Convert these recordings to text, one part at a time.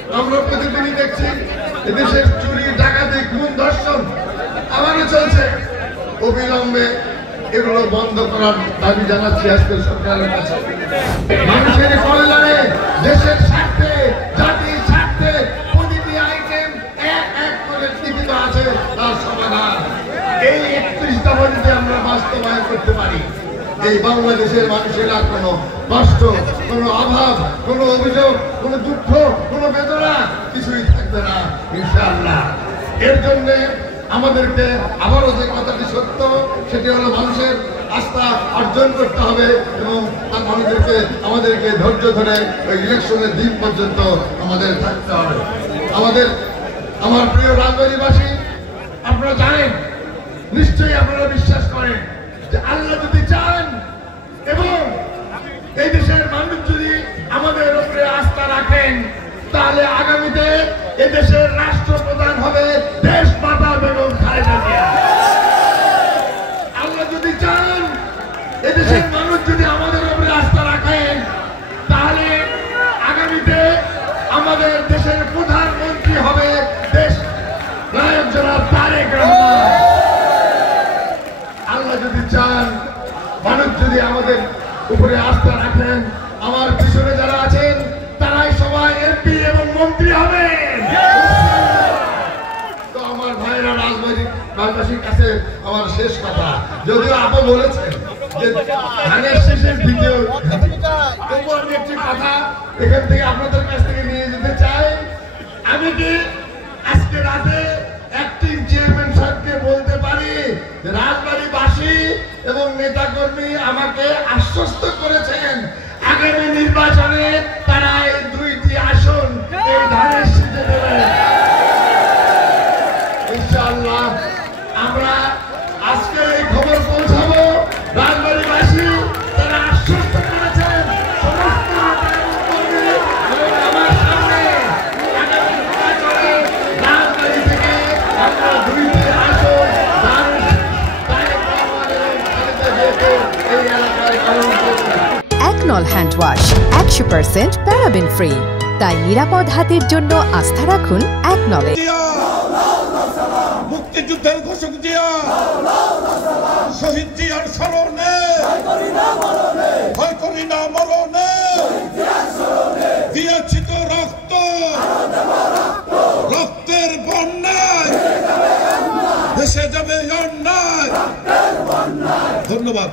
আমরা প্রতিদিনই দেখছি এদেশের চুরি, ডাকাতি, খুন, ধর্ষণ আবারও চলছে। অবিলম্বে এগুলো বন্ধ করার দাবি জানাচ্ছি আজকে সরকারের কাছে। মানুষের কল্যাণে, দেশের স্বার্থে, জাতির স্বার্থে প্রতিটি আইটেম এক এক করে লিখিত আছে তার সমাধান। এই 31 দফা যদি আমরা বাস্তবায়ন করতে পারি, এই বাংলাদেশের মানুষেরা কোনো কষ্ট, কোনো অভাব, কোনো অভিযোগ, কোনো দুঃখ, কোনো বেদনা কিছুই থাকবে না ইনশাআল্লাহ। এর জন্য আমাদেরকে আবারও যে কথাটি সত্য, সেটি হলো মানুষের আস্থা অর্জন করতে হবে এবং আমাদেরকে ধৈর্য ধরে ওই ইলেকশনের দিন পর্যন্ত আমাদের থাকতে হবে। আমার প্রিয় রাজবাড়ীবাসী, আপনারা জানেন, নিশ্চয়ই আপনারা বিশ্বাস করেন যে আল্লাহ যদি চান এবং এই দেশের মানুষ যদি আমাদের উপরে আস্থা রাখেন, তাহলে আগামীতে এদেশের রাষ্ট্রপ্রধান হবে দেশ মাতা বেগম খালেদা জিয়া। আল্লাহ যদি চান, এদেশের মানুষ যদি আমাদের উপরে আস্থা রাখেন, তাহলে আগামীতে আমাদের দেশের প্রধানমন্ত্রী হবে দেশ নায়ক জনাব তারেক রহমান। আল্লাহ যদি চান, মানুষ যদি আমাদের উপরে আস্থা রাখেন, আমার পিছনে যারা আছেন তারাই সবাই এমপি এবং মন্ত্রী হবেন। তো আমার ভাইরা রাজবাড়ীর কাছে আমার শেষ কথা, যদিও আপনি বলেছেন যে ধানের শেষের দ্বিতীয়, তবু আমি একটি কথা এখান থেকে আপনাদের কাছ থেকে নিয়ে যেতে চাই। আমি কি আজকে রাতে অ্যাক্টিং চেয়ারম্যান সাহেবকে বলতে পারি, রাজবাড়ীবাসী এবং নেতাকর্মী আমাকে আশ্বস্ত করেছেন আগামী নির্বাচনে তারা এই 2টি আসন এই ধানের শীষে দেবেন ইনশাআল্লাহ। আমরা আজকে এই খবর পৌঁছাবো রাজবাড়ীবাসী, তারা আশ্বস্ত করেছেন সমস্ত আমার সামনে আগামী নির্বাচনে রাজবাড়ী থেকে আমরা 2টি আসন একনল হ্যান্ড ওয়াশ 100% প্যারাবেন ফ্রি, তাই নিরাপদ হাতের জন্য আস্থা রাখুন একনলে। মুক্তিযুদ্ধের ঘোষক জিয়া, শহীদ জিয়ার স্মরণে ভয় করি না মরণে, দিয়েছি তো রক্ত, রক্তের বন্যায় ভেসে যাবে অন্যায়। ধন্যবাদ।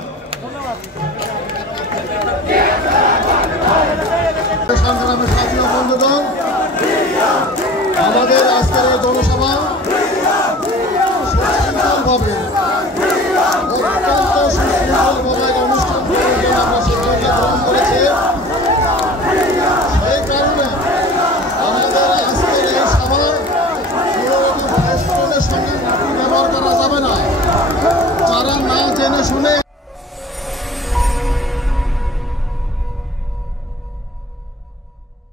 সংগ্রামের সাথী বন্ধুগণ, আমাদের আজকের জনসভা সুশৃঙ্খলভাবে